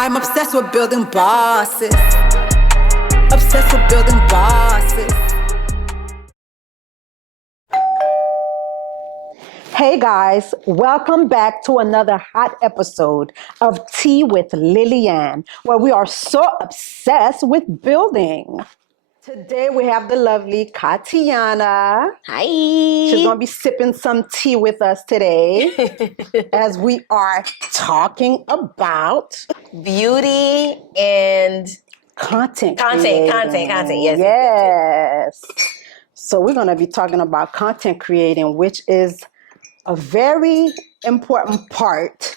I'm obsessed with building bosses. Obsessed with building bosses. Hey guys, welcome back to another hot episode of Tea with Lillian, where we are so obsessed with building. Today we have the lovely Catiana. Hi. She's going to be sipping some tea with us today as we are talking about beauty and content. Yes. So we're going to be talking about content creating, which is a very important part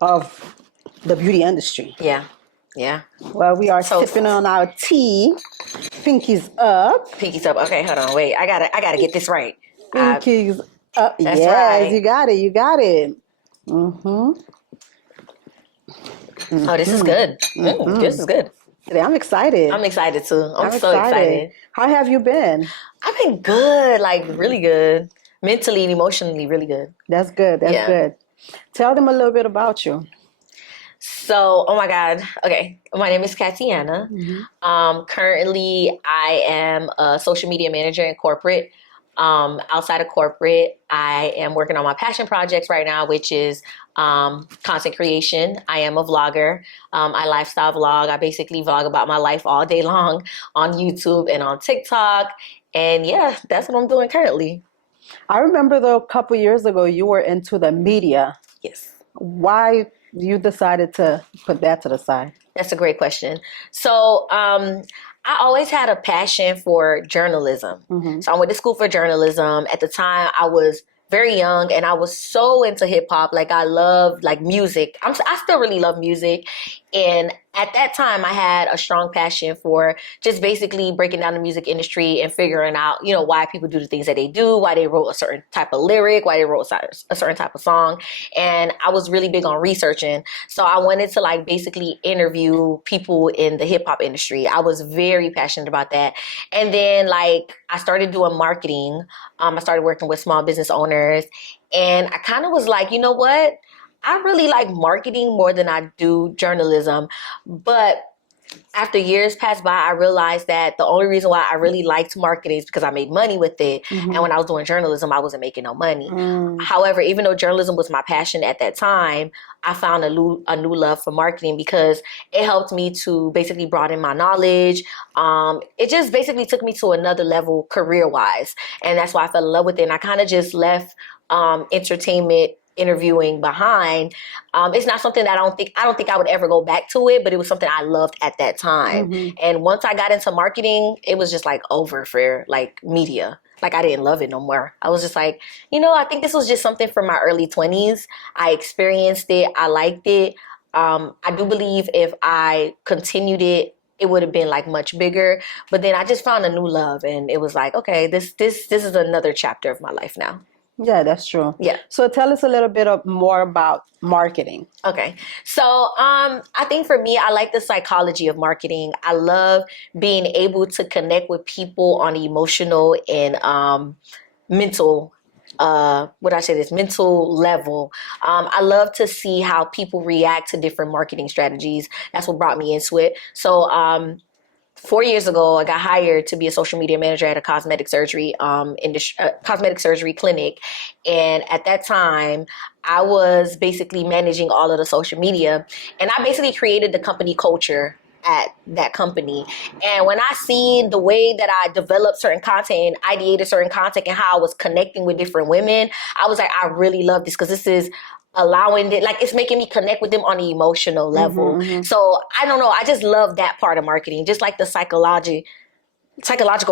of the beauty industry. Yeah. Well, we are sipping on our tea. Pinkies up. Pinkies up. Okay, hold on. Wait, I gotta get this right. Pinkies up. That's yes, right. You got it. Mm-hmm. Oh, this is good. This is good. Today, I'm excited. I'm excited too. I'm so excited. How have you been? I've been good, like really good. Mentally and emotionally, really good. That's good. That's good. Tell them a little bit about you. So, oh my God. Okay. My name is Catiana. Currently, I am a social media manager in corporate. Outside of corporate, I am working on my passion projects right now, which is content creation. I am a vlogger. I lifestyle vlog. I basically vlog about my life all day long on YouTube and on TikTok. And yeah, that's what I'm doing currently. I remember though, a couple years ago, you were into the media. Yes. Why you decided to put that to the side? That's a great question. So I always had a passion for journalism. So I went to school for journalism. At the time, I was very young and I was so into hip hop. Like I loved like music. I still really love music. And at that time, I had a strong passion for just basically breaking down the music industry and figuring out, you know, why people do the things that they do, why they wrote a certain type of lyric, why they wrote a certain type of song. And I was really big on researching. So I wanted to like basically interview people in the hip hop industry. I was very passionate about that. And then like I started doing marketing. I started working with small business owners. And I kind of was like, you know what? I really like marketing more than I do journalism. But after years passed by, I realized that the only reason why I really liked marketing is because I made money with it. And when I was doing journalism, I wasn't making no money. However, even though journalism was my passion at that time, I found a new love for marketing because it helped me to basically broaden my knowledge. It just basically took me to another level career-wise. And that's why I fell in love with it. And I kind of just left entertainment interviewing behind. It's not something that I don't think I would ever go back to it, but it was something I loved at that time. And once I got into marketing, it was just like over for like media. Like I didn't love it no more. I was just like, you know, I think this was just something from my early 20s. I experienced it. I liked it. I do believe if I continued it, it would have been like much bigger. But then I just found a new love and it was like, okay, this is another chapter of my life now. Yeah, that's true. Yeah. So tell us a little bit more about marketing. Okay. So I think for me, I like the psychology of marketing. I love being able to connect with people on emotional and mental mental level. I love to see how people react to different marketing strategies. That's what brought me into it. So 4 years ago, I got hired to be a social media manager at a cosmetic surgery clinic. And at that time, I was basically managing all of the social media. And I basically created the company culture at that company. And when I seen the way that I developed certain content and ideated certain content and how I was connecting with different women, I was like, I really love this because this is allowing it, like it's making me connect with them on the emotional level. So I don't know, I just love that part of marketing. Just like the psychological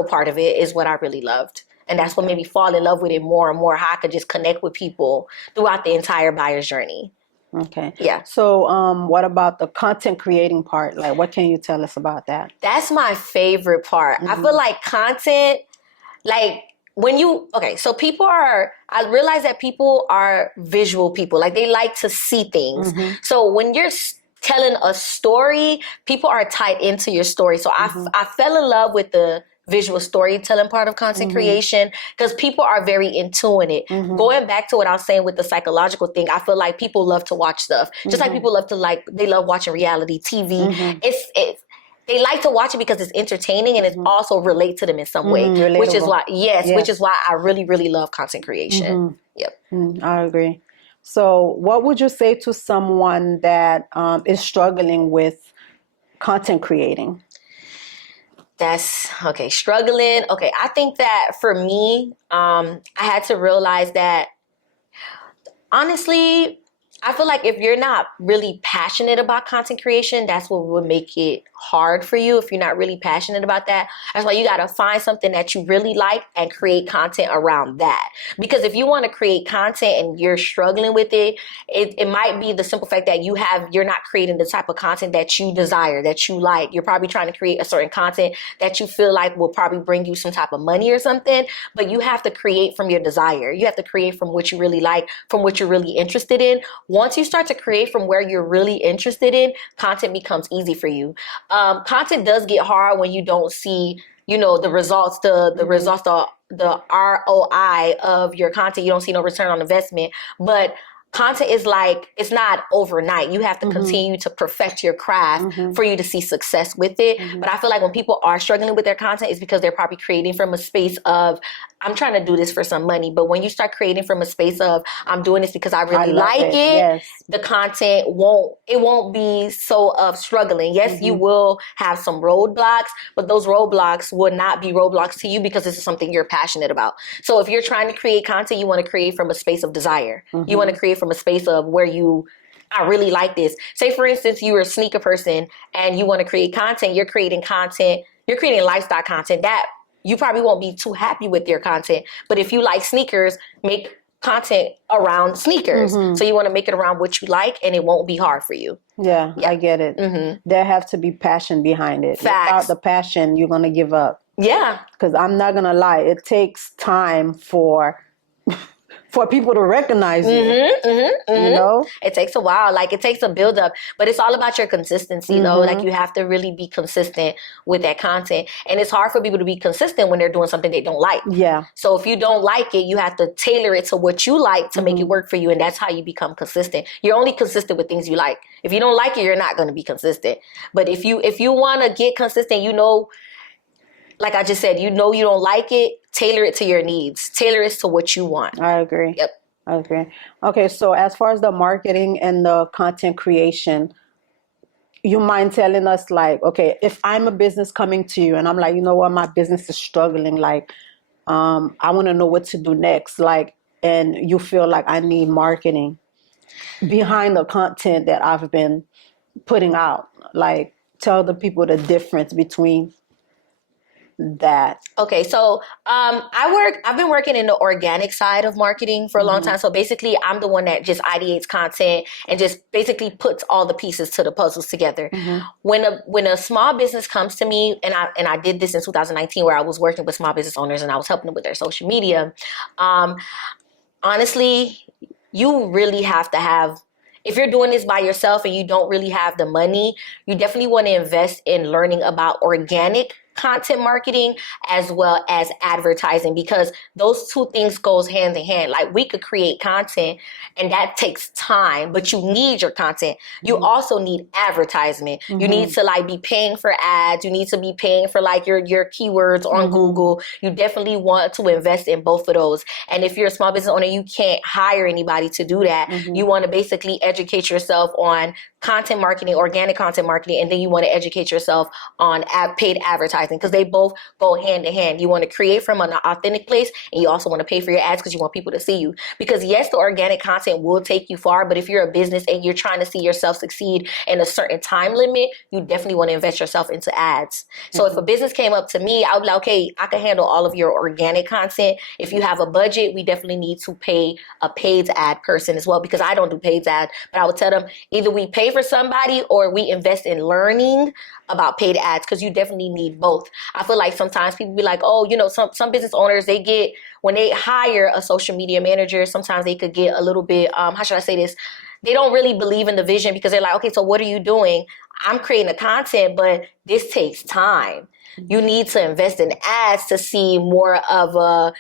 part of it is what I really loved. And that's what made me fall in love with it more and more, how I could just connect with people throughout the entire buyer's journey. Okay. Yeah. So what about the content creating part? Like what can you tell us about that? That's my favorite part. I feel like content, like I realize that people are visual people. Like they like to see things. So when you're telling a story, people are tied into your story. So I fell in love with the visual storytelling part of content creation, because people are very in tune it. Going back to what I was saying with the psychological thing, I feel like people love to watch stuff. Just like people they love watching reality TV. It's they like to watch it because it's entertaining and it's also relate to them in some way. Relatable. Which is why, which is why I really, really love content creation. Yep. I agree. So what would you say to someone that is struggling with content creating? That's okay. Struggling. Okay. I think that for me, I had to realize that honestly, I feel like if you're not really passionate about content creation, that's what would make it hard for you. If you're not really passionate about that, that's why you got to find something that you really like and create content around that. Because if you want to create content and you're struggling with it, it might be the simple fact that you're not creating the type of content that you desire, that you like. You're probably trying to create a certain content that you feel like will probably bring you some type of money or something, but you have to create from your desire. You have to create from what you really like, from what you're really interested in. Once you start to create from where you're really interested in, content becomes easy for you. Content does get hard when you don't see, the results, the ROI of your content. You don't see no return on investment, but content is like, it's not overnight. You have to continue to perfect your craft for you to see success with it. But I feel like when people are struggling with their content, it's because they're probably creating from a space of, I'm trying to do this for some money. But when you start creating from a space of, I'm doing this because I really like it, yes. the content won't be so struggling. Yes, you will have some roadblocks, but those roadblocks will not be roadblocks to you because this is something you're passionate about. So if you're trying to create content, you want to create from a space of desire. You want to create from a space of where I really like this. Say, for instance, you're a sneaker person and you want to create content. You're creating lifestyle content that you probably won't be too happy with your content. But if you like sneakers, make content around sneakers. So you want to make it around what you like and it won't be hard for you. Yeah. I get it. There have to be passion behind it. Facts. Without the passion, you're going to give up. Yeah. Because I'm not going to lie, it takes time for people to recognize you. You know? It takes a while. Like, it takes a build up, but it's all about your consistency though. Like, you have to really be consistent with that content. And it's hard for people to be consistent when they're doing something they don't like. Yeah. So if you don't like it, you have to tailor it to what you like to make it work for you. And that's how you become consistent. You're only consistent with things you like. If you don't like it, you're not going to be consistent. But if you want to get consistent, like I just said, you don't like it, tailor it to your needs. Tailor it to what you want. I agree. Yep. I agree. Okay, so as far as the marketing and the content creation, you mind telling us, like, okay, if I'm a business coming to you and I'm like, you know what, my business is struggling, like, I want to know what to do next, like, and you feel like I need marketing behind the content that I've been putting out, like, tell the people the difference between that. Okay, so I've been working in the organic side of marketing for a long time. So basically, I'm the one that just ideates content and just basically puts all the pieces to the puzzles together. When a small business comes to me, and I did this in 2019, where I was working with small business owners and I was helping them with their social media. Honestly, you really have to have. If you're doing this by yourself and you don't really have the money, you definitely want to invest in learning about organic content marketing as well as advertising, because those two things goes hand in hand. Like, we could create content and that takes time, but you need your content. You also need advertisement. You need to be paying for ads. You need to be paying for your keywords on Google. You definitely want to invest in both of those. And if you're a small business owner, you can't hire anybody to do that. You want to basically educate yourself on content marketing, organic content marketing, and then you want to educate yourself on paid advertising, because they both go hand in hand. You want to create from an authentic place, and you also want to pay for your ads because you want people to see you. Because yes, the organic content will take you far, but if you're a business and you're trying to see yourself succeed in a certain time limit, you definitely want to invest yourself into ads. So if a business came up to me, I would be like, okay, I can handle all of your organic content. If you have a budget, we definitely need to pay a paid ad person as well, because I don't do paid ads, but I would tell them either we pay for somebody or we invest in learning about paid ads, because you definitely need both. I feel like sometimes people be like, oh, some business owners, when they hire a social media manager, sometimes they could get a little bit, how should I say this? They don't really believe in the vision, because they're like, okay, so what are you doing? I'm creating the content, but this takes time. You need to invest in ads to see more of a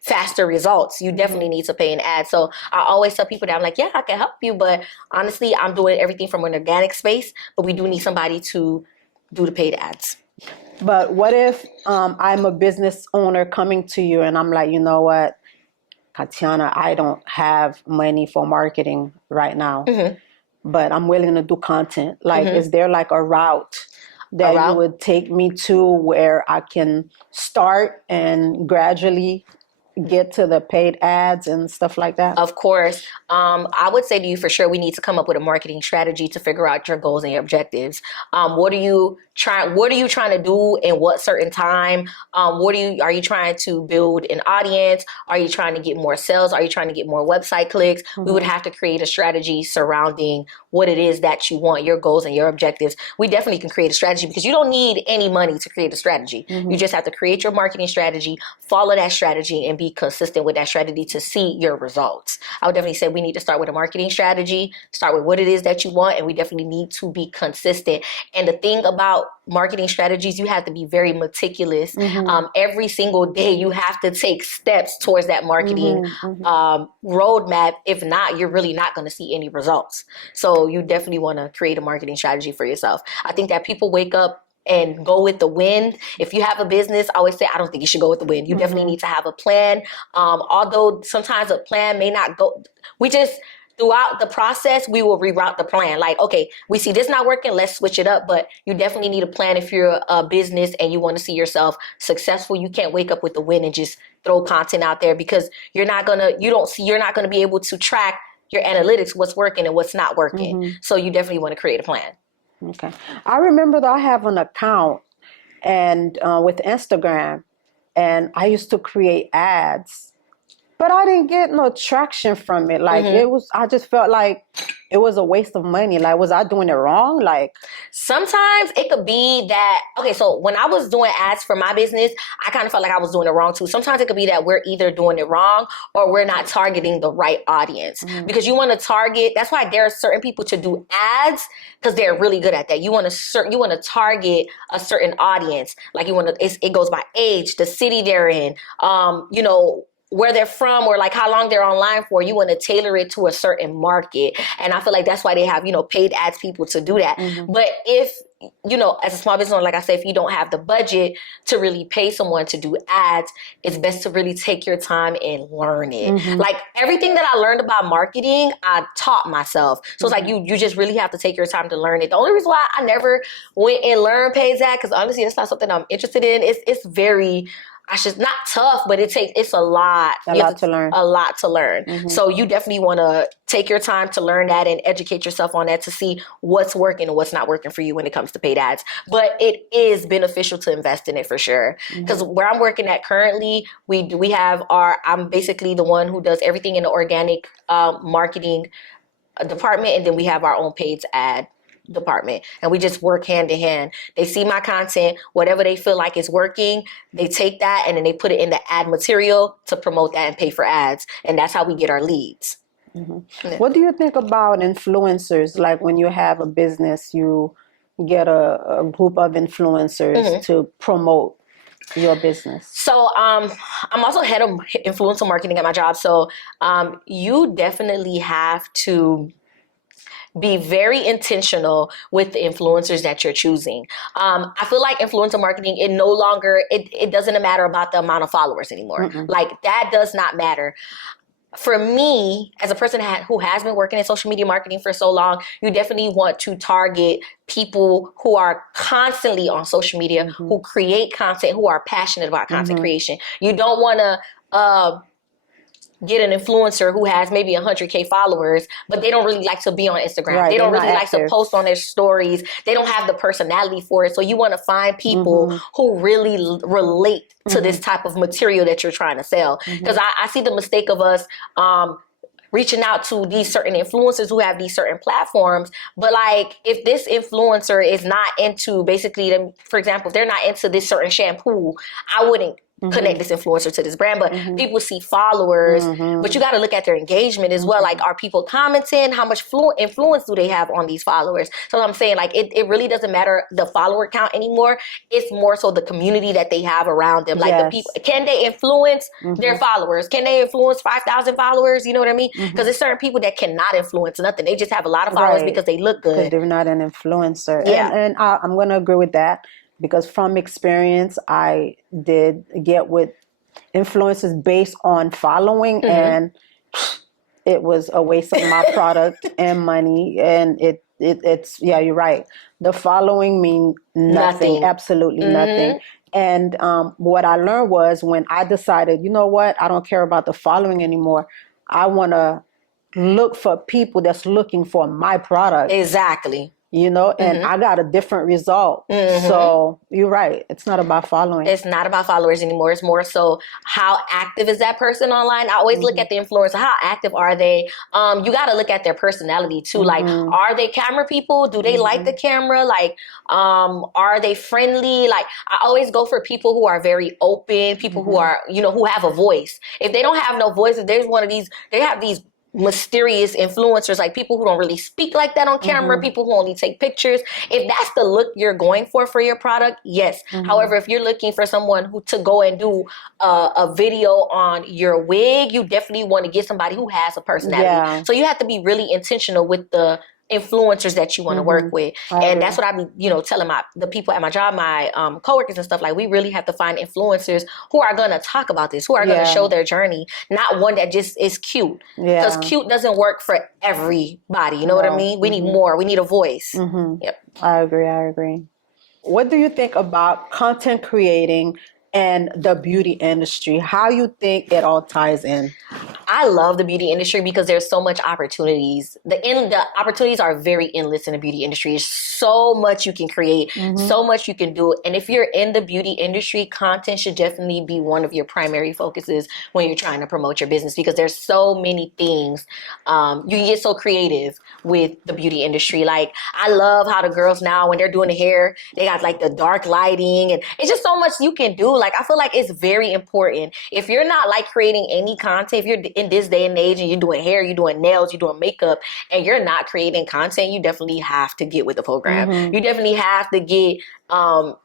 faster results. You definitely need to pay an ad. So I always tell people that I'm like, yeah, I can help you, but honestly, I'm doing everything from an organic space, but we do need somebody to do the paid ads. But what if I'm a business owner coming to you and I'm like, you know what, Catiana, I don't have money for marketing right now, but I'm willing to do content. Like, is there like a route that you would take me to where I can start and gradually get to the paid ads and stuff like that? Of course. I would say to you for sure, we need to come up with a marketing strategy to figure out your goals and your objectives. What are you trying to do in what certain time? Are you trying to build an audience? Are you trying to get more sales? Are you trying to get more website clicks? We would have to create a strategy surrounding what it is that you want, your goals and your objectives. We definitely can create a strategy because you don't need any money to create a strategy. You just have to create your marketing strategy, follow that strategy, and be consistent with that strategy to see your results. I would definitely say we need to start with a marketing strategy, start with what it is that you want, and we definitely need to be consistent. And the thing about marketing strategies, you have to be very meticulous. Every single day, you have to take steps towards that marketing roadmap. If not, you're really not going to see any results. So you definitely want to create a marketing strategy for yourself. I think that people wake up and go with the wind. If you have a business, I always say, I don't think you should go with the wind. You definitely need to have a plan. Although sometimes a plan may not go, throughout the process, we will reroute the plan. Like, okay, we see this not working, let's switch it up. But you definitely need a plan if you're a business and you want to see yourself successful. You can't wake up with the wind and just throw content out there because you're not gonna be able to track your analytics, what's working and what's not working. So you definitely want to create a plan. Okay. I remember that I have an account and with Instagram, and I used to create ads, but I didn't get no traction from it. Like I just felt like it was a waste of money. Like, was I doing it wrong? Like, sometimes it could be that, okay, so when I was doing ads for my business, I kind of felt like I was doing it wrong too. Sometimes it could be that we're either doing it wrong or we're not targeting the right audience. Because you want to target, that's why there are certain people to do ads because they're really good at that. You want to target a certain audience. Like it goes by age, the city they're in, where they're from or like how long they're online for. You want to tailor it to a certain market. And I feel like that's why they have, paid ads people to do that. But if, as a small business owner, like I said, if you don't have the budget to really pay someone to do ads, it's best to really take your time and learn it. Like everything that I learned about marketing, I taught myself. So it's like you just really have to take your time to learn it. The only reason why I never went and learned paid ads, because honestly, it's not something I'm interested in. It's very, not tough, but it's a lot. A lot to learn. So you definitely want to take your time to learn that and educate yourself on that to see what's working and what's not working for you when it comes to paid ads. But it is beneficial to invest in it for sure. Because where I'm working at currently, I'm basically the one who does everything in the organic marketing department, and then we have our own paid ad department, and we just work hand in hand. They see my content, whatever they feel like is working, they take that and then they put it in the ad material to promote that and pay for ads, and that's how we get our leads. What do you think about influencers? Like when you have a business, you get a group of influencers to promote your business. So I'm also head of influencer marketing at my job, so you definitely have to be very intentional with the influencers that you're choosing. I feel like influencer marketing, it doesn't matter about the amount of followers anymore. Like that does not matter. For me, as a person who has been working in social media marketing for so long, you definitely want to target people who are constantly on social media, who create content, who are passionate about content creation. You don't want to get an influencer who has maybe 100K followers, but they don't really like to be on Instagram. Right, they don't really like to post on their stories. They don't have the personality for it. So you want to find people who really relate to this type of material that you're trying to sell. Because I see the mistake of us reaching out to these certain influencers who have these certain platforms. But like, if this influencer is not into basically them, for example, if they're not into this certain shampoo, I wouldn't connect this influencer to this brand, but people see followers, but you got to look at their engagement as well. Like, are people commenting? How much influence do they have on these followers? So I'm saying, like, it really doesn't matter the follower count anymore. It's more so the community that they have around them. Like, the people, can they influence their followers? Can they influence 5,000 followers? You know what I mean? Because there's certain people that cannot influence nothing. They just have a lot of followers because they look good. Because they're not an influencer. Yeah. And I'm going to agree with that. Because from experience, I did get with influencers based on following, and it was a waste of my product and money. And it's you're right. The following mean nothing. Absolutely nothing. And what I learned was when I decided, you know what, I don't care about the following anymore. I want to look for people that's looking for my product. Exactly. You know, and I got a different result. So you're right. It's not about following. It's not about followers anymore. It's more so how active is that person online? I always look at the influencer. How active are they? You got to look at their personality too. Like, are they camera people? Do they like the camera? Like, are they friendly? Like, I always go for people who are very open, people who are, you know, who have a voice. If they don't have no voice, if there's one of these, they have these mysterious influencers, like people who don't really speak like that on camera, people who only take pictures. If that's the look you're going for your product, yes. However, if you're looking for someone who to go and do a video on your wig, you definitely want to get somebody who has a personality. So you have to be really intentional with the influencers that you want to work with. And that's what I be, you know, telling the people at my job, my coworkers and stuff, like, we really have to find influencers who are going to talk about this, who are going to show their journey, not one that just is cute. Because cute doesn't work for everybody. You know what I mean? We need more. We need a voice. Yep. I agree. What do you think about content creating and the beauty industry? How you think it all ties in? I love the beauty industry because there's so much opportunities. The opportunities are very endless in the beauty industry. There's so much you can create, so much you can do. And if you're in the beauty industry, content should definitely be one of your primary focuses when you're trying to promote your business, because there's so many things. You can get so creative with the beauty industry. Like, I love how the girls now, when they're doing the hair, they got like the dark lighting, and it's just so much you can do. Like, I feel like it's very important. If you're not like creating any content, if you're in this day and age and you're doing hair, you're doing nails, you're doing makeup, and you're not creating content, you definitely have to get with the program. You definitely have to get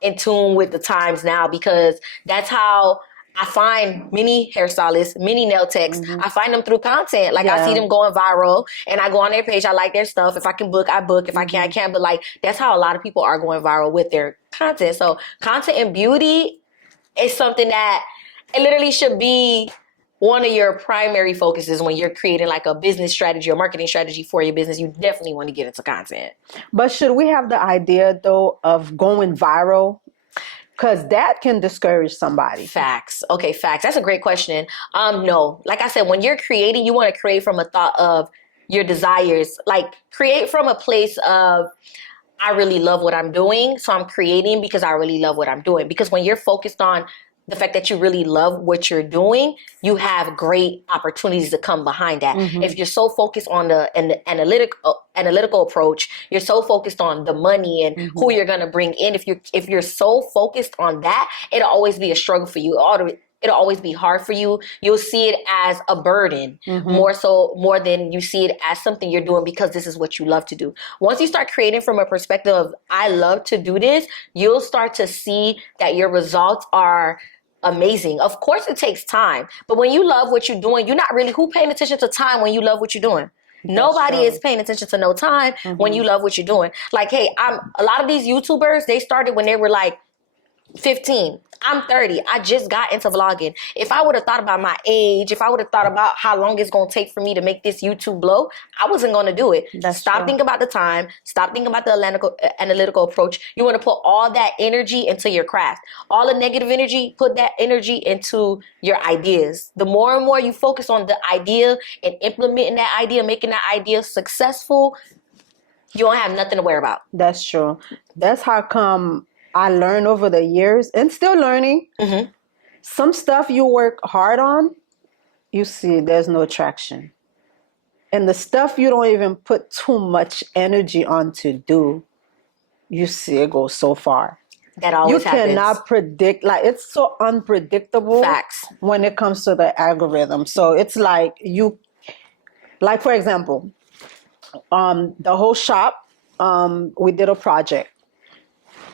in tune with the times now, because that's how I find many hairstylists, many nail techs. I find them through content. Like, I see them going viral, and I go on their page. I like their stuff. If I can book, I book. If I can't, I can't. But like, that's how a lot of people are going viral with their content. So content and beauty is something that it literally should be one of your primary focuses when you're creating like a business strategy or marketing strategy for your business. You definitely want to get into content. But should we have the idea, though, of going viral? Because that can discourage somebody. Facts. Okay, facts. That's a great question. No. Like I said, when you're creating, you want to create from a thought of your desires. Like, create from a place of, I really love what I'm doing, so I'm creating because I really love what I'm doing. Because when you're focused on the fact that you really love what you're doing, you have great opportunities to come behind that. If you're so focused on the analytical approach, you're so focused on the money and who you're going to bring in. If you're so focused on that, it'll always be a struggle for you. It'll always be hard for you. You'll see it as a burden, more than you see it as something you're doing because this is what you love to do. Once you start creating from a perspective of, I love to do this, you'll start to see that your results are amazing. Of course, it takes time. But when you love what you're doing, you're not really, who paying attention to time when you love what you're doing? Nobody is paying attention to no time when you love what you're doing. Like, hey, a lot of these YouTubers, they started when they were like 15. I'm 30. I just got into vlogging. If I would have thought about my age, if I would have thought about how long it's going to take for me to make this YouTube blow, I wasn't going to do it. Stop thinking about the time. Stop thinking about the analytical approach. You want to put all that energy into your craft. All the negative energy, put that energy into your ideas. The more and more you focus on the idea and implementing that idea, making that idea successful, you don't have nothing to worry about. That's true. That's how come I learned over the years, and still learning. Some stuff you work hard on, you see there's no traction. And the stuff you don't even put too much energy on to do, you see it goes so far. That You always happens. cannot predict, like it's so unpredictable. Facts. When it comes to the algorithm. So it's like like for example, the whole shop, we did a project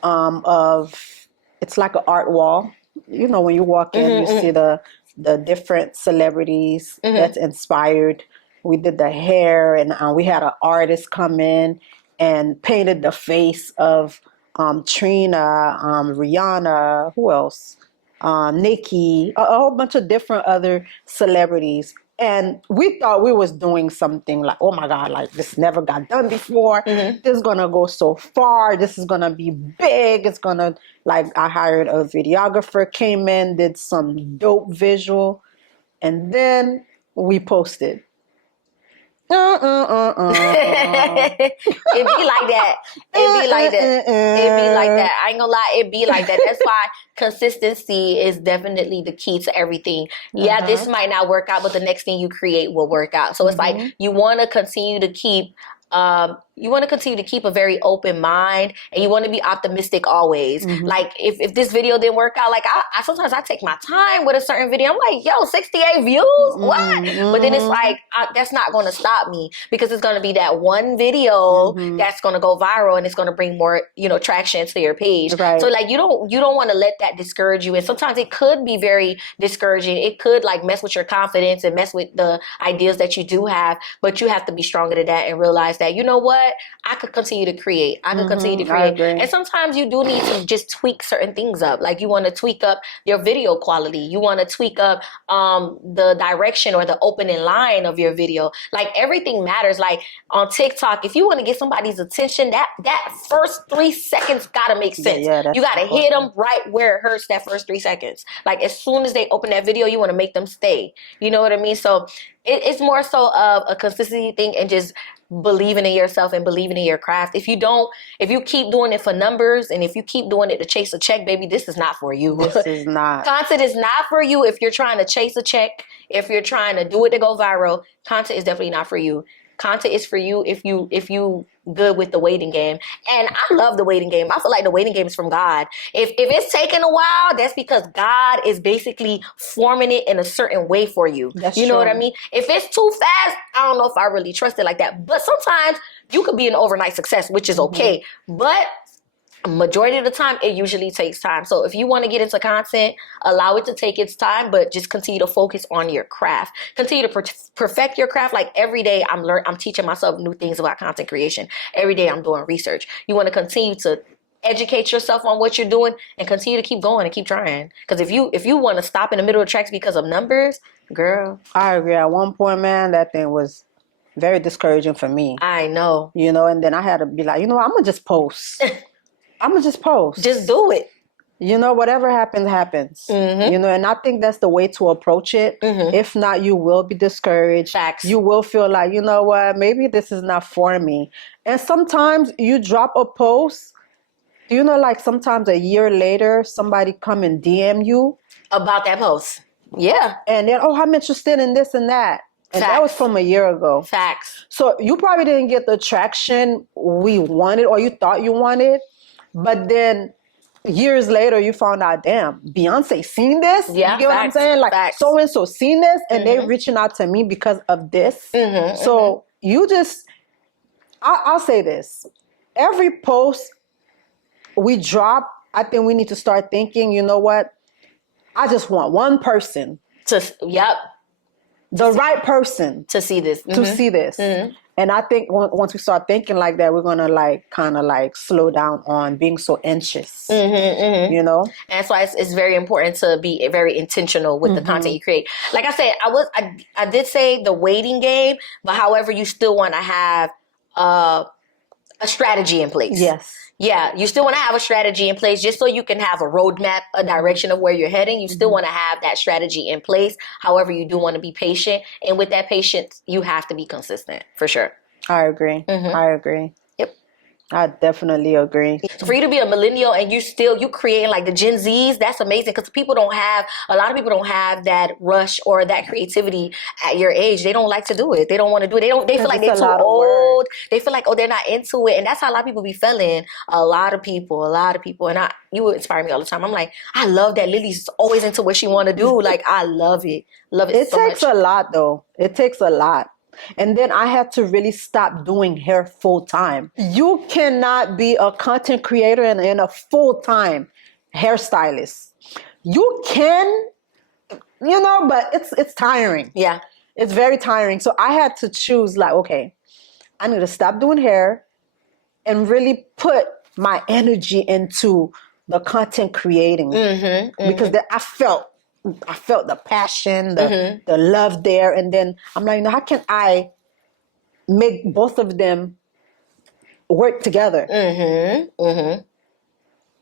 of, it's like an art wall. You know, when you walk in, you see the different celebrities that's inspired. We did the hair, and we had an artist come in and painted the face of Trina, Rihanna, who else? Nikki, a whole bunch of different other celebrities. And we thought we was doing something like, oh my God, like this never got done before. This is gonna go so far. This is gonna be big. It's gonna, like, I hired a videographer, came in, did some dope visual, and then we posted. It be like that. It be like that. It be like that. I ain't gonna lie, it be like that. That's why consistency is definitely the key to everything. Yeah, this might not work out, but the next thing you create will work out. So it's like you want to continue to keep a very open mind, and you want to be optimistic always. Like if this video didn't work out, like I sometimes I take my time with a certain video. I'm like, yo, 68 views? What? But then it's like, that's not going to stop me, because it's going to be that one video that's going to go viral, and it's going to bring more, traction to your page. Right. So like, you don't want to let that discourage you. And sometimes it could be very discouraging. It could like mess with your confidence and mess with the ideas that you do have, but you have to be stronger than that and realize that, you know what, I could continue to create. I could continue to create. And sometimes you do need to just tweak certain things up. Like you want to tweak up your video quality. You want to tweak up the direction or the opening line of your video. Like everything matters. Like on TikTok, if you want to get somebody's attention, that first 3 seconds gotta make sense. Yeah, you gotta hit them right where it hurts that first 3 seconds. Like as soon as they open that video, you want to make them stay. You know what I mean? So it's more so of a consistency thing, and just believing in yourself and believing in your craft. If you keep doing it for numbers, and if you keep doing it to chase a check, baby, this is not for you. This is not. Content is not for you if you're trying to chase a check, if you're trying to do it to go viral. Content is definitely not for you. Content is for you if you good with the waiting game. And I love the waiting game. I feel like the waiting game is from God. If it's taking a while, that's because God is basically forming it in a certain way for you. That's you know true. what I mean? If it's too fast, I don't know if I really trust it like that. But sometimes you could be an overnight success, which is okay. But majority of the time, it usually takes time. So if you want to get into content, allow it to take its time, but just continue to focus on your craft. Continue to perfect your craft. Like every day, I'm teaching myself new things about content creation. Every day, I'm doing research. You want to continue to educate yourself on what you're doing, and continue to keep going and keep trying. Because if you want to stop in the middle of tracks because of numbers, girl. I agree. At one point, man, that thing was very discouraging for me. I know. And then I had to be like, I'm going to just post. I'm going to just post. Just do it. Whatever happens, happens. And I think that's the way to approach it. If not, you will be discouraged. Facts. You will feel like, you know what, maybe this is not for me. And sometimes you drop a post, like sometimes a year later, somebody come and DM you about that post. Yeah. And then, I'm interested in this and that. And that was from a year ago. Facts. So you probably didn't get the traction we wanted, or you thought you wanted. But then years later, you found out, damn, Beyonce seen this? Yeah, you get what I'm saying? Like, so-and-so seen this, and they reaching out to me because of this. So you just, I'll say this. Every post we drop, I think we need to start thinking, you know what? I just want one person. The right person. To see this. To see this. And I think once we start thinking like that, we're going to kind of slow down on being so anxious, And that's why it's very important to be very intentional with the content you create. Like I said, I did say the waiting game, but however, you still want to have a strategy in place. Yes. Yeah, you still want to have a strategy in place just so you can have a roadmap, a direction of where you're heading. You still want to have that strategy in place. However, you do want to be patient. And with that patience, you have to be consistent, for sure. I agree. I agree. Yep. I definitely agree. So for you to be a millennial and you creating like the Gen Zs, that's amazing, because a lot of people don't have that rush or that creativity at your age. They don't like to do it. They don't want to do it. They feel like they're too old. They feel like, oh, they're not into it. And that's how a lot of people be feeling. A lot of people. And you inspire me all the time. I'm like, I love that Lily's always into what she want to do. Like, I love it. Love it so much. It takes a lot though. It takes a lot. And then I had to really stop doing hair full time. You cannot be a content creator and a full time hairstylist. You can, but it's tiring. Yeah. It's very tiring. So I had to choose like, okay, I need to stop doing hair and really put my energy into the content creating. Because I felt the passion, the love there. And then I'm like, how can I make both of them work together?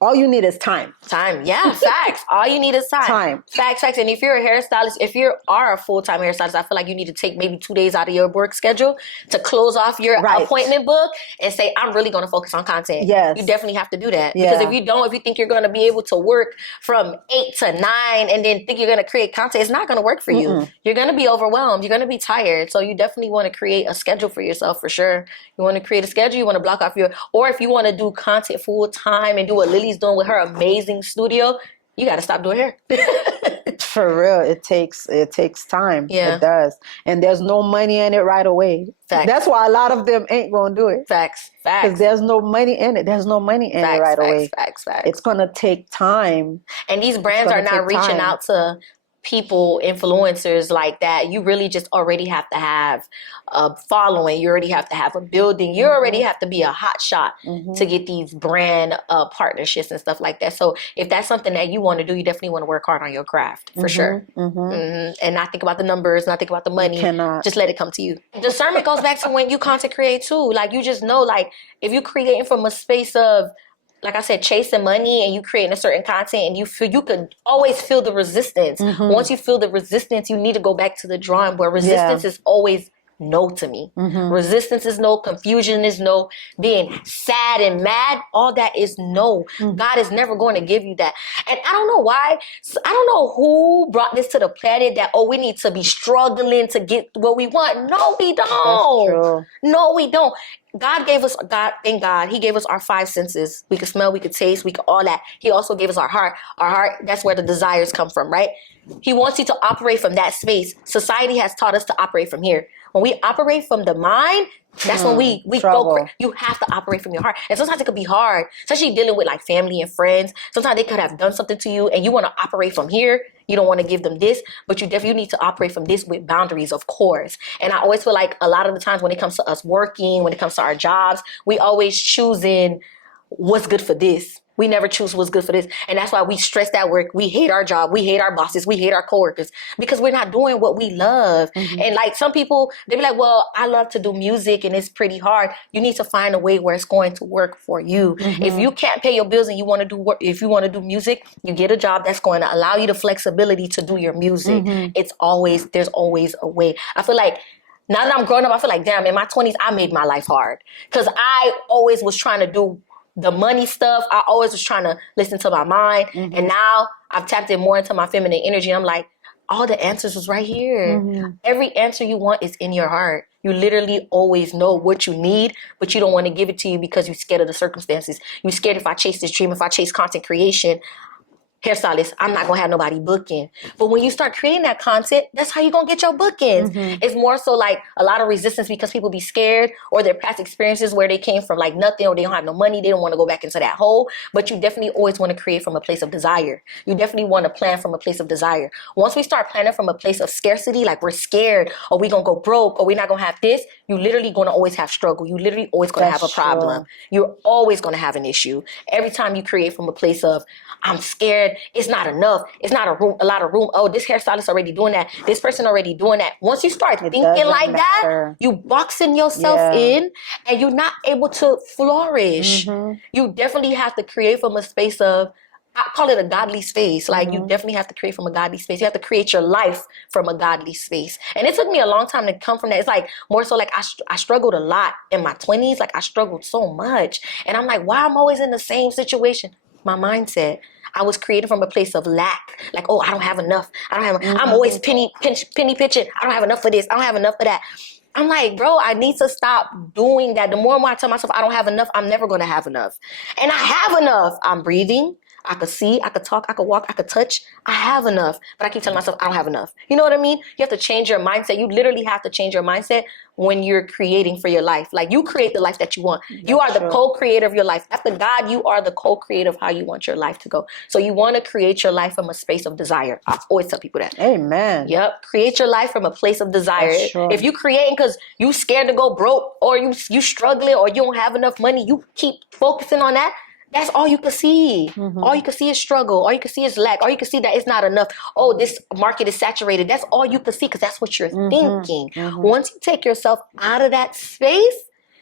All you need is time. Yeah, facts. All you need is Time. Facts. And if you're a hairstylist, if you are a full-time hairstylist, I feel like you need to take maybe 2 days out of your work schedule to close off your appointment book and say, I'm really going to focus on content. Yes. You definitely have to do that. Because if you think you're going to be able to work from 8 to 9 and then think you're going to create content, it's not going to work for you. You're going to be overwhelmed. You're going to be tired. So you definitely want to create a schedule for yourself, for sure. You want to create a schedule. You want to block off or if you want to do content full-time and do what Lily's doing with her amazing studio, you got to stop doing hair. For real, it takes time. Yeah. It does. And there's no money in it right away. Facts. That's why a lot of them ain't going to do it. Facts. Because there's no money in it. There's no money in it right away. Facts. It's going to take time. And these brands are not reaching out to people, influencers like that. You really just already have to have a following. You already have to have a building. You already have to be a hot shot to get these brand partnerships and stuff like that. So if that's something that you want to do, you definitely want to work hard on your craft, for sure. And not think about the numbers, not think about the money. Just let it come to you. Discernment goes back to when you content create too. Like, you just know, like, if you're creating from a space of, like I said, chasing money, and you creating a certain content, and you could always feel the resistance. Once you feel the resistance, you need to go back to the drawing board. Resistance is always no to me. Resistance is no. Confusion is no. Being sad and mad, all that is no. God is never going to give you that. And I don't know why. I don't know who brought this to the planet that, we need to be struggling to get what we want. No, we don't. That's true. No, we don't. Thank God, He gave us our 5 senses. We could smell, we could taste, we could all that. He also gave us our heart. Our heart, that's where the desires come from, right? He wants you to operate from that space. Society has taught us to operate from here. When we operate from the mind, that's when we go. You have to operate from your heart. And sometimes it could be hard, especially dealing with like family and friends. Sometimes they could have done something to you and you want to operate from here. You don't want to give them this, but you definitely need to operate from this with boundaries, of course. And I always feel like a lot of the times when it comes to us working, when it comes to our jobs, we always choosing what's good for this. We never choose what's good for this. And that's why we stress at work. We hate our job. We hate our bosses. We hate our coworkers because we're not doing what we love. And like some people, they be like, well, I love to do music and it's pretty hard. You need to find a way where it's going to work for you. If you can't pay your bills and you want to do work, if you want to do music, you get a job that's going to allow you the flexibility to do your music. There's always a way. I feel like now that I'm growing up, I feel like, damn, in my 20s, I made my life hard because I always was trying to do the money stuff. I always was trying to listen to my mind. And now I've tapped in more into my feminine energy. I'm like, all the answers was right here. Every answer you want is in your heart. You literally always know what you need, but you don't want to give it to you because you're scared of the circumstances. You're scared if I chase this dream, if I chase content creation, hairstylist, I'm not going to have nobody booking. But when you start creating that content, that's how you're going to get your bookings. It's more so like a lot of resistance because people be scared or their past experiences where they came from like nothing or they don't have no money. They don't want to go back into that hole. But you definitely always want to create from a place of desire. You definitely want to plan from a place of desire. Once we start planning from a place of scarcity, like we're scared or we going to go broke or we're not going to have this, you literally going to always have struggle. You literally always going to have a problem. True. You're always going to have an issue. Every time you create from a place of, I'm scared, it's not enough. It's not a lot of room. Oh, this hairstylist already doing that. This person already doing that. Once you start thinking like that, you boxing yourself in and you're not able to flourish. You definitely have to create from a space of, I call it a godly space. Like you definitely have to create from a godly space. You have to create your life from a godly space. And it took me a long time to come from that. It's like more so like I struggled a lot in my 20s. Like I struggled so much. And I'm like, why I'm always in the same situation? My mindset. I was created from a place of lack. Like, oh, I don't have enough. I'm always penny pitching. I don't have enough for this. I don't have enough for that. I'm like, bro, I need to stop doing that. The more and more I tell myself I don't have enough, I'm never going to have enough. And I have enough. I'm breathing. I could see, I could talk, I could walk, I could touch. I have enough. But I keep telling myself I don't have enough. You know what I mean? You have to change your mindset. You literally have to change your mindset when you're creating for your life. Like you create the life that you want. You are the co-creator of your life. After God, you are the co-creator of how you want your life to go. So you want to create your life from a space of desire. I always tell people that. Amen. Yep. Create your life from a place of desire. If you creating because you scared to go broke or you struggling or you don't have enough money, you keep focusing on that. That's all you can see. All you can see is struggle. All you can see is lack. All you can see that it's not enough. Oh, this market is saturated. That's all you can see because that's what you're thinking. Once you take yourself out of that space,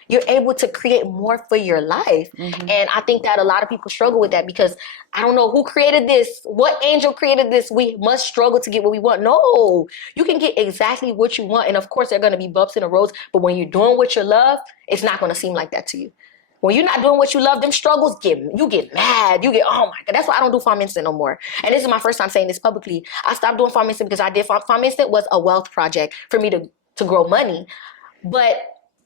you're able to create more for your life. And I think that a lot of people struggle with that because I don't know who created this. What angel created this? We must struggle to get what we want. No, you can get exactly what you want. And of course, there are going to be bumps in the roads. But when you're doing what you love, it's not going to seem like that to you. When you're not doing what you love, them struggles you get mad. You get, oh my God. That's why I don't do Farm Instant no more. And this is my first time saying this publicly. I stopped doing Farm Instant because I did Farm Instant was a wealth project for me to grow money. But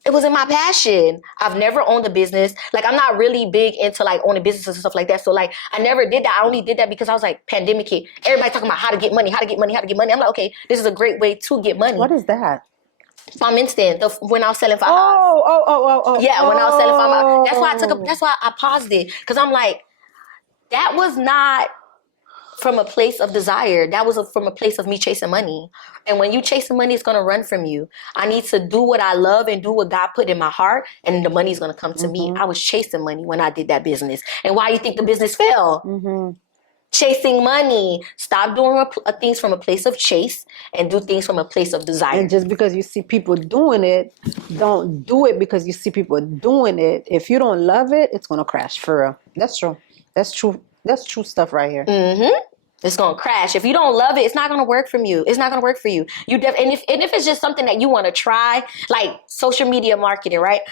it wasn't my passion. I've never owned a business. Like I'm not really big into like owning businesses and stuff like that. So like I never did that. I only did that because I was like pandemic hit. Everybody talking about how to get money. I'm like, okay, this is a great way to get money. What is that? Farm Instant, when I was selling fajas. Oh. Yeah, when I was selling fajas. That's why I paused it. Because I'm like, that was not from a place of desire. That was from a place of me chasing money. And when you chasing money, it's going to run from you. I need to do what I love and do what God put in my heart, and the money's going to come to me. I was chasing money when I did that business. And why do you think the business fell? Chasing money. Stop doing things from a place of chase and do things from a place of desire. And just because you see people doing it, don't do it because you see people doing it. If you don't love it, it's going to crash for real. That's true. That's true stuff right here. It's going to crash. If you don't love it, it's not going to work for you. It's not going to work for you. And if it's just something that you want to try, like social media marketing, right?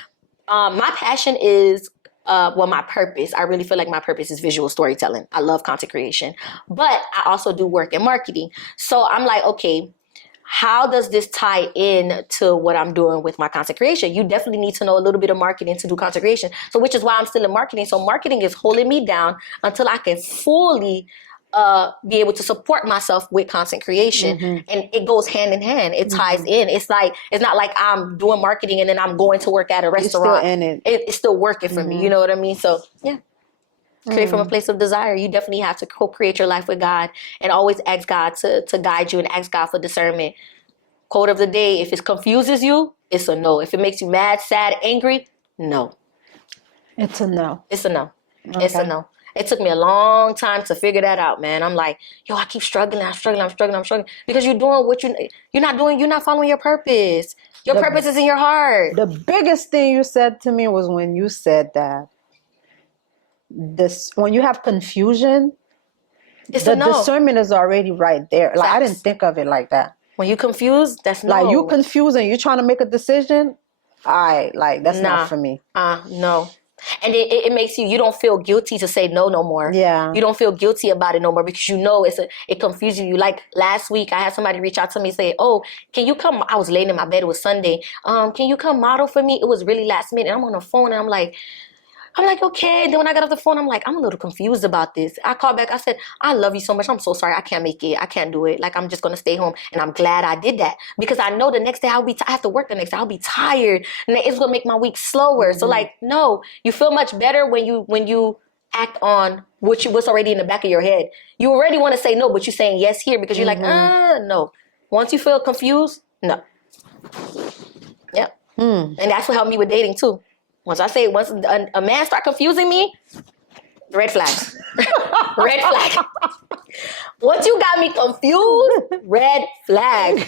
My passion is my purpose. I really feel like my purpose is visual storytelling. I love content creation, but I also do work in marketing. So I'm like, okay, how does this tie in to what I'm doing with my content creation? You definitely need to know a little bit of marketing to do content creation. So which is why I'm still in marketing. So marketing is holding me down until I can fully be able to support myself with content creation. And it goes hand in hand. It ties in. It's not like I'm doing marketing and then I'm going to work at a restaurant. You're still in it. It's still working for me. You know what I mean? So yeah. Create from a place of desire. You definitely have to co-create your life with God and always ask God to guide you and ask God for discernment. Quote of the day, if it confuses you, it's a no. If it makes you mad, sad, angry, no. It's a no. It's a no. Okay. It's a no. It took me a long time to figure that out, man. I'm like, I keep struggling. I'm struggling. Because you're doing what you're not following your purpose. Your purpose is in your heart. The biggest thing you said to me was when you said that when you have confusion, It's the a no. discernment is already right there. Like, I Facts. didn't think of it like that. When you confused, that's no. Like, you confused and you're trying to make a decision, that's not for me. No. And it makes you don't feel guilty to say no more. Yeah. You don't feel guilty about it no more because you know it confuses you. Like last week, I had somebody reach out to me and say, oh, can you come? I was laying in my bed. It was Sunday. Can you come model for me? It was really last minute. I'm on the phone and I'm like, okay. Then when I got off the phone, I'm like, I'm a little confused about this. I called back. I said, I love you so much. I'm so sorry. I can't make it. I can't do it. Like, I'm just going to stay home. And I'm glad I did that because I know the next day I have to work the next day. I'll be tired. And it's going to make my week slower. So like, no, you feel much better when you act on what's already in the back of your head. You already want to say no, but you're saying yes here because you're like, no. Once you feel confused, no. Yep. And that's what helped me with dating too. Once a man start confusing me, red flag. Red flag. Once you got me confused, red flag.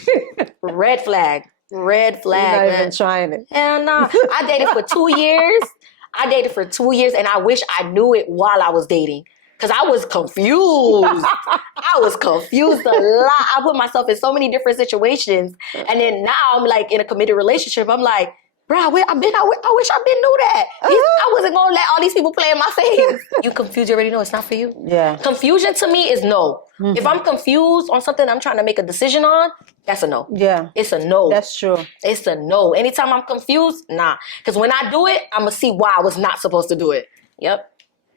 Red flag. Red flag. You're not even trying it. Hell no. I dated for 2 years. And I wish I knew it while I was dating. Because I was confused. I was confused a lot. I put myself in so many different situations. And then now I'm like in a committed relationship. I'm like, bro, I wish I been knew that. I wasn't going to let all these people play in my face. You confused, you already know it's not for you. Yeah. Confusion to me is no. If I'm confused on something I'm trying to make a decision on, that's a no. Yeah. It's a no. That's true. It's a no. Anytime I'm confused, nah. Because when I do it, I'm going to see why I was not supposed to do it. Yep.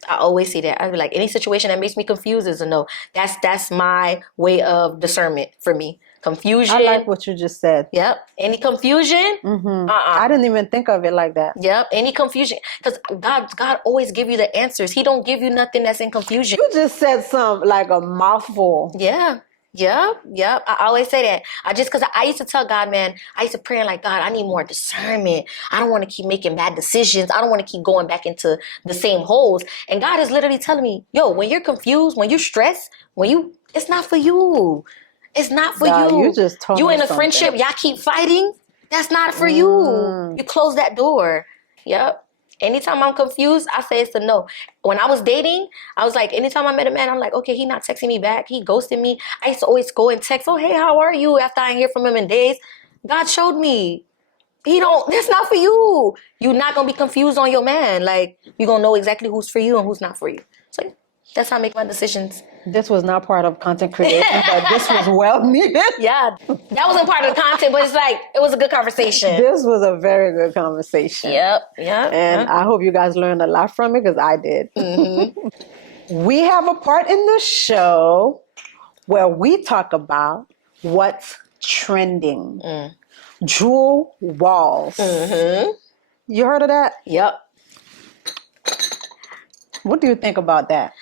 I always see that. I'd be like, any situation that makes me confused is a no. That's my way of discernment for me. Confusion. I like what you just said. Yep. Any confusion? I didn't even think of it like that. Yep. Any confusion. Because God always give you the answers. He don't give you nothing that's in confusion. You just said some like a mouthful. Yeah. Yep. I always say that. Because I used to tell God, man, I used to pray like, God, I need more discernment. I don't want to keep making bad decisions. I don't want to keep going back into the same holes. And God is literally telling me, yo, when you're confused, when you're stressed, it's not for you. It's not for you. You just told you me in a something. friendship, y'all keep fighting. That's not for you. You close that door. Yep. Anytime I'm confused, I say it's a no. When I was dating, I was like, anytime I met a man, I'm like, okay, he not texting me back. He ghosted me. I used to always go and text, oh, hey, how are you? After I didn't hear from him in days. God showed me. That's not for you. You're not going to be confused on your man. Like, you're going to know exactly who's for you and who's not for you. So that's how I make my decisions. This was not part of content creation, but this was well needed. Yeah, that wasn't part of the content, but it's like, it was a good conversation. This was a very good conversation. Yep. And I hope you guys learned a lot from it because I did. We have a part in the show where we talk about what's trending. Jewel walls. You heard of that? Yep. What do you think about that?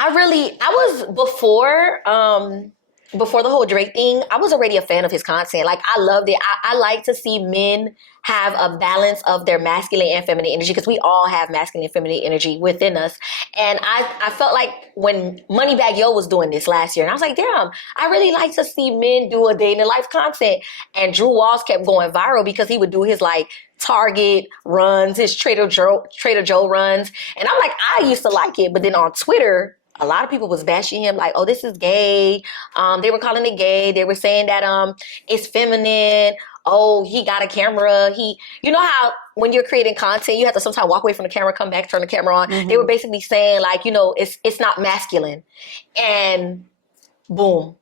I was before the whole Drake thing, I was already a fan of his content. Like, I loved it. I like to see men have a balance of their masculine and feminine energy because we all have masculine and feminine energy within us. And I felt like when Moneybagg Yo was doing this last year, and I was like, damn, I really like to see men do a day in the life content. And Drew Walls kept going viral because he would do his like Target runs, his Trader Joe runs. And I'm like, I used to like it. But then on Twitter, a lot of people was bashing him like, oh, this is gay. They were calling it gay. They were saying that it's feminine. Oh, he got a camera. You know how when you're creating content, you have to sometimes walk away from the camera, come back, turn the camera on. They were basically saying like, it's not masculine. And boom,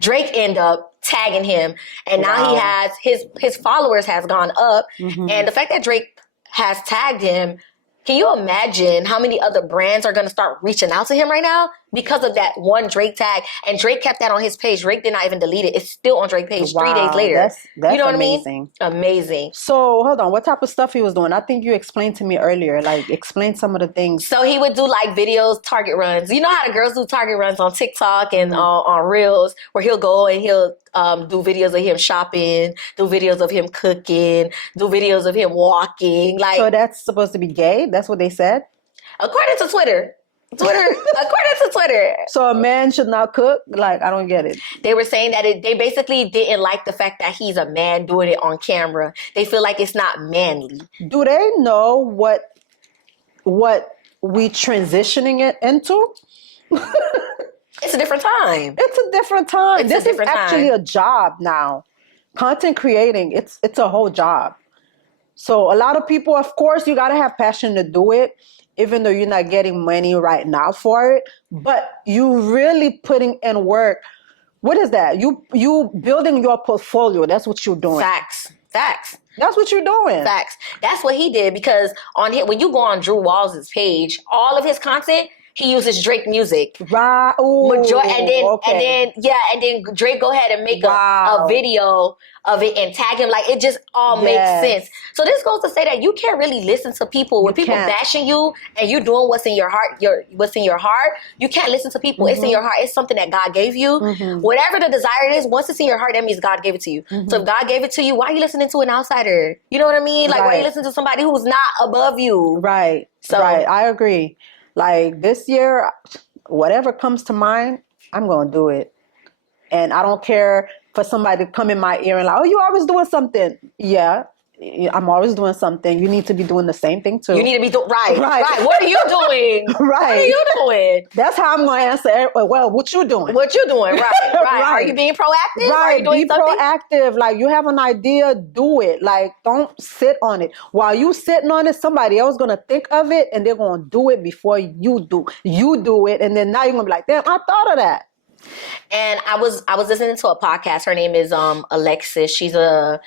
Drake ended up tagging him. And now he has, his followers has gone up. And the fact that Drake has tagged him, can you imagine how many other brands are going to start reaching out to him right now because of that one Drake tag? And Drake kept that on his page. Drake did not even delete it. It's still on Drake's page 3 days later. That's you know amazing. What I mean? Amazing. So hold on. What type of stuff he was doing? I think you explained to me earlier. Like, explain some of the things. So he would do like videos, Target runs. You know how the girls do Target runs on TikTok and on Reels, where he'll go and he'll do videos of him shopping, do videos of him cooking, do videos of him walking. Like, so that's supposed to be gay? That's what they said? According to Twitter. According to Twitter. So a man should not cook? Like, I don't get it. They were saying that they basically didn't like the fact that he's a man doing it on camera. They feel like it's not manly. Do they know what we transitioning it into? It's a different time. It's a different time. This is actually a job now. Content creating, it's a whole job. So a lot of people, of course, you got to have passion to do it, even though you're not getting money right now for it. But you really putting in work. What is that? You building your portfolio. That's what you're doing. Facts. That's what you're doing. Facts. That's what he did because when you go on Drew Walls' page, all of his content, he uses Drake music. Right. Ooh, and then Drake go ahead and make a video of it and tag him. Like, it just all makes sense. So this goes to say that you can't really listen to people when people bashing you and you're doing what's in your heart. What's in your heart. You can't listen to people. It's in your heart. It's something that God gave you. Whatever the desire is, once it's in your heart, that means God gave it to you. So if God gave it to you, why are you listening to an outsider? You know what I mean? Like, why are you listening to somebody who's not above you? Right. So I agree. Like, this year, whatever comes to mind, I'm going to do it. And I don't care for somebody to come in my ear and like, oh, you always doing something. Yeah, I'm always doing something. You need to be doing the same thing too. You need to be doing right. Right. What are you doing? Right. What are you doing? That's how I'm going to answer. Well, what you doing? What you doing? Right. Right. Are you being proactive? Right. Are you doing be something? proactive. Like, you have an idea, do it. Like, don't sit on it. While you sitting on it, somebody else going to think of it and they're going to do it before you do. You do it. And then now you're going to be like, damn, I thought of that. And I was listening to a podcast. Her name is Alexis. She's a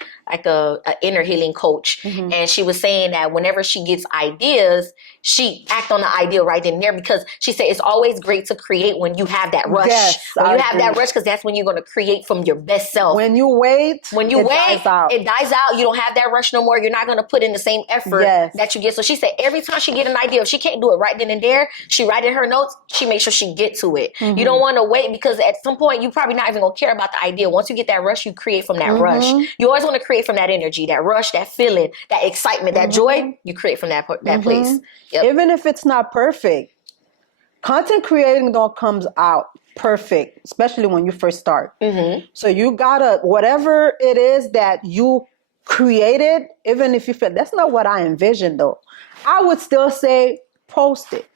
inner healing coach, and she was saying that whenever she gets ideas, she act on the idea right then and there, because she said it's always great to create when you have that rush. Yes, when I you have agree. that rush, because that's when you're going to create from your best self. When you wait, it dies out. It dies out. You don't have that rush no more. You're not going to put in the same effort that you get. So she said every time she get an idea, if she can't do it right then and there, she write in her notes. She makes sure she get to it. You don't want to wait, because at some point you probably not even going to care about the idea. Once you get that rush, you create from that rush. You always want to create from that energy, that rush, that feeling, that excitement, that joy. You create from that place. Yep. Even if it's not perfect, content creating don't comes out perfect, especially when you first start. So you gotta, whatever it is that you created, even if you feel that's not what I envisioned though, I would still say post it.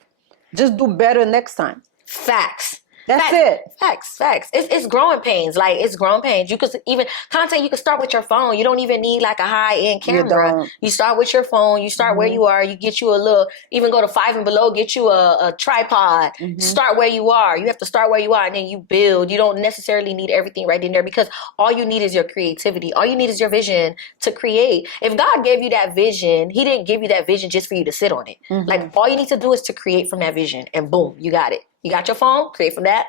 Just do better next time. Facts. That's it. Facts. It's growing pains. Like, it's growing pains. You could even content. You can start with your phone. You don't even need like a high end camera. You start with your phone. You start where you are. You get you a little. Even go to Five and Below. Get you a tripod. Start where you are. You have to start where you are, and then you build. You don't necessarily need everything right in there, because all you need is your creativity. All you need is your vision to create. If God gave you that vision, He didn't give you that vision just for you to sit on it. Like, all you need to do is to create from that vision, and boom, you got it. You got your phone, create from that,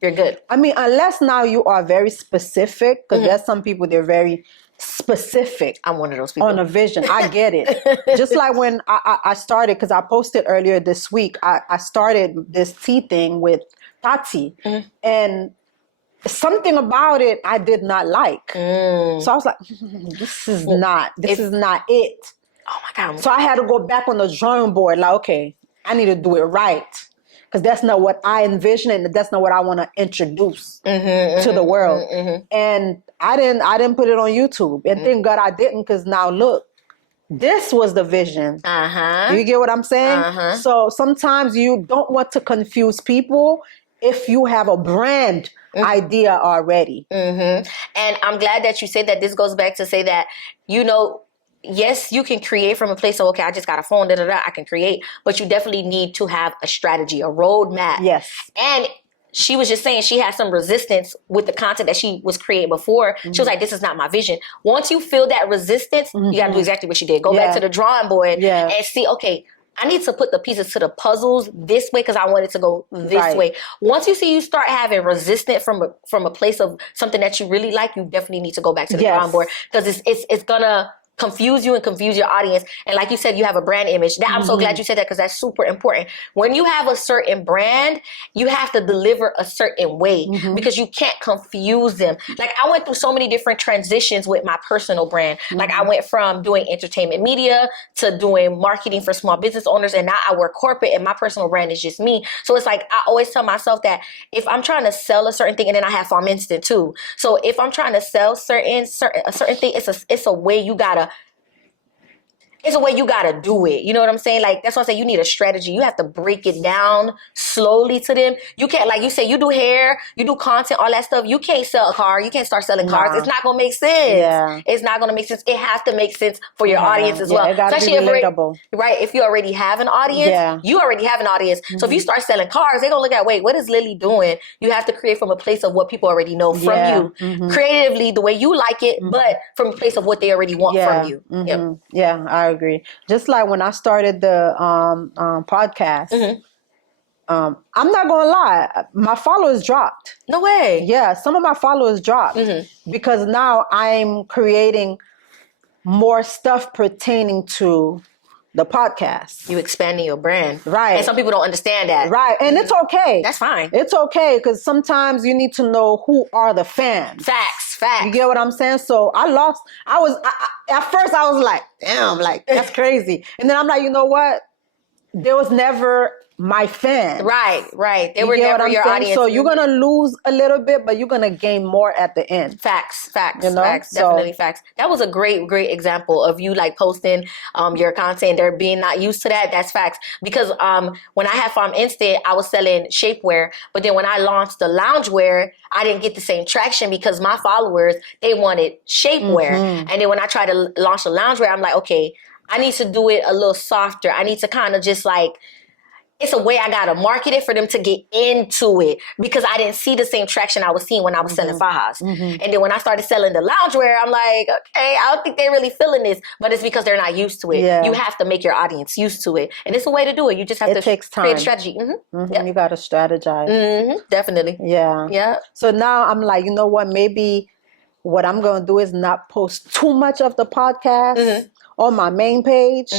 you're good. I mean, unless now you are very specific, because there's some people, they're very specific. I'm one of those people. On a vision. I get it. Just like when I started, because I posted earlier this week, I started this tea thing with Tati. And something about it I did not like. So I was like, this is not it. Oh my God. So I had to go back on the drawing board, like, okay, I need to do it right. Because that's not what I envisioned, and that's not what I want to introduce to the world. And I didn't put it on YouTube. And thank God I didn't, because now look, this was the vision. You get what I'm saying? So sometimes you don't want to confuse people if you have a brand idea already. And I'm glad that you say that. This goes back to say that, yes, you can create from a place of, okay, I just got a phone, I can create. But you definitely need to have a strategy, a roadmap. Yes. And she was just saying she had some resistance with the content that she was creating before. She was like, this is not my vision. Once you feel that resistance, you got to do exactly what she did. Go back to the drawing board and see, okay, I need to put the pieces to the puzzles this way because I want it to go this way. Once you see you start having resistance from a place of something that you really like, you definitely need to go back to the drawing board, because it's gonna confuse you and confuse your audience. And like you said, you have a brand image. That I'm so glad you said that, because that's super important. When you have a certain brand, you have to deliver a certain way, because you can't confuse them. Like, I went through so many different transitions with my personal brand. Like, I went from doing entertainment media to doing marketing for small business owners, and now I work corporate, and my personal brand is just me. So it's like, I always tell myself that if I'm trying to sell a certain thing, and then I have Farm Instant too. So if I'm trying to sell a certain thing, it's a way you gotta do it. You know what I'm saying? Like, that's why I say you need a strategy. You have to break it down slowly to them. You can't, like you say, you do hair, you do content, all that stuff. You can't sell a car. You can't start selling cars. It's not going to make sense. Yeah. It's not going to make sense. It has to make sense for your audience as well. It got to be relatable. If you already have an audience, you already have an audience. So if you start selling cars, they're going to look at, wait, what is Lily doing? You have to create from a place of what people already know from you. Creatively, the way you like it, but from a place of what they already want from you. Yep. Yeah, I agree. Just like when I started the podcast, I'm not gonna lie, my followers dropped. No way. Yeah, some of my followers dropped because now I'm creating more stuff pertaining to the podcast. You expanding your brand. Right. And some people don't understand that. Right. And it's okay. That's fine. It's okay, because sometimes you need to know who are the fans. Facts. You get what I'm saying? So at first I was like, damn, like, that's crazy. And then I'm like, you know what? there was never my fan. Right. They You were get what never I'm your saying? audience. So you're gonna lose a little bit, but you're gonna gain more at the end. Facts. You know? Facts. Definitely facts. That was a great example of you like posting your content. They're being not used to that. That's facts. Because when I had Farm Instant, I was selling shapewear, but then when I launched the loungewear, I didn't get the same traction because my followers, they wanted shapewear. And then when I tried to launch the loungewear, I'm like, okay, I need to do it a little softer. I need to kind of just like, it's a way I gotta market it for them to get into it because I didn't see the same traction I was seeing when I was selling fajas. And then when I started selling the loungewear, I'm like, okay, I don't think they're really feeling this, but it's because they're not used to it. Yeah. You have to make your audience used to it, and it's a way to do it. You just have to takes time. create a strategy. Yep. You gotta strategize. Definitely. Yeah. So now I'm like, you know what? Maybe what I'm gonna do is not post too much of the podcast on my main page,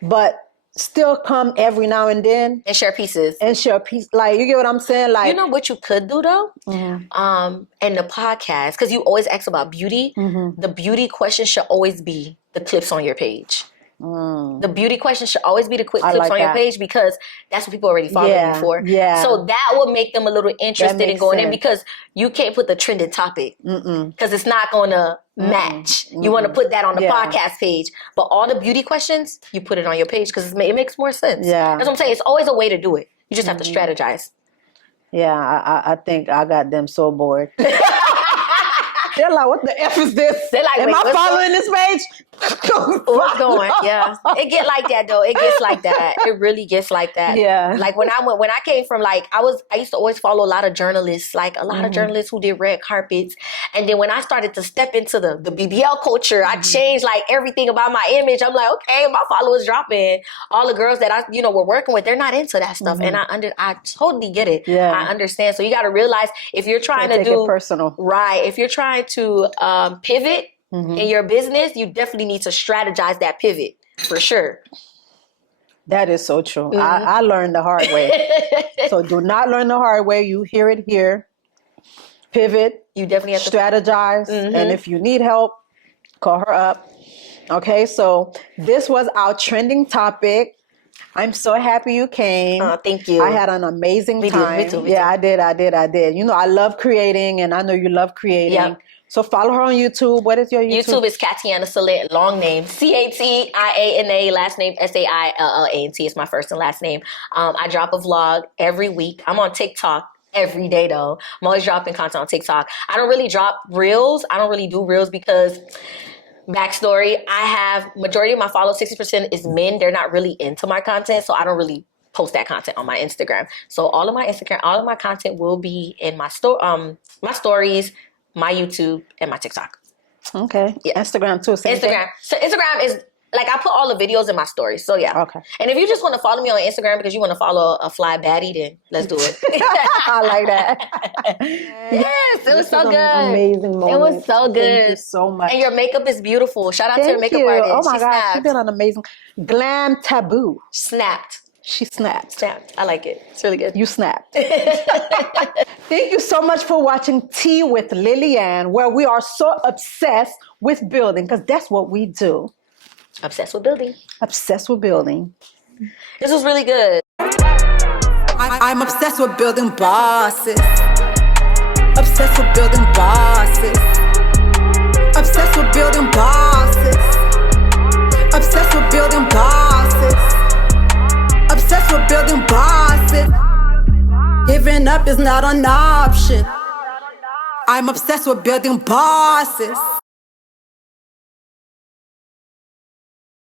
but still come every now and then and share pieces. Like, you get what I'm saying? Like, you know what you could do though? And the podcast, because you always ask about beauty, the beauty question should always be the clips on your page. The beauty question should always be the quick clips on your page because that's what people already following you for. So that would make them a little interested in going in because you can't put the trending topic because it's not going to match. You want to put that on the podcast page, but all the beauty questions, you put it on your page because it makes more sense. That's what I'm saying. It's always a way to do it. You just have to strategize. Yeah, I think I got them so bored. They're like, what the F is this? They're like, am I following this page? What's going? Yeah. It get like that though. It gets like that. It really gets like that. Yeah. Like when I came from like, I used to always follow a lot of journalists, like a lot of journalists who did red carpets. And then when I started to step into the BBL culture, I changed like everything about my image. I'm like, okay, my followers dropping. All the girls that I, were working with, they're not into that stuff. And I totally get it. Yeah. I understand. So you got to realize if you're trying to take it personal. Right. If you're trying to pivot in your business, you definitely need to strategize that pivot for sure. That is so true. I learned the hard way. So do not learn the hard way. You hear it here. Pivot. You definitely have to strategize. And if you need help, call her up. Okay, so this was our trending topic. I'm so happy you came. Thank you. I had an amazing time. Me too. I did. I love creating, and I know you love creating. Yep. So follow her on YouTube. What is your YouTube? YouTube is Catiana Saillant, long name Catiana, last name Saillant. It's my first and last name. I drop a vlog every week. I'm on TikTok every day though. I'm always dropping content on TikTok. I don't really drop reels. I don't really do reels because backstory, I have majority of my followers, 60% is men. They're not really into my content, so I don't really post that content on my Instagram. So all of my content will be in my my stories, my YouTube, and my TikTok. Okay. Yeah. Instagram too. Instagram. So Instagram is like I put all the videos in my stories. So yeah. Okay. And if you just want to follow me on Instagram because you want to follow a fly baddie, then let's do it. I like that. Yes, it was so good. Amazing moment. It was so good. Thank you so much. And your makeup is beautiful. Shout out to your makeup artist. Oh my God, she did an amazing glam taboo. Snapped. She snapped. I like it. It's really good. You snapped. Thank you so much for watching Tea with Lillian, where we are so obsessed with building, because that's what we do. Obsessed with building. Obsessed with building. This was really good. I'm obsessed with building bosses. Obsessed with building bosses. Obsessed with building bosses. Obsessed with building bosses. Obsessed with building bosses. Giving up is not an option. I'm obsessed with building bosses.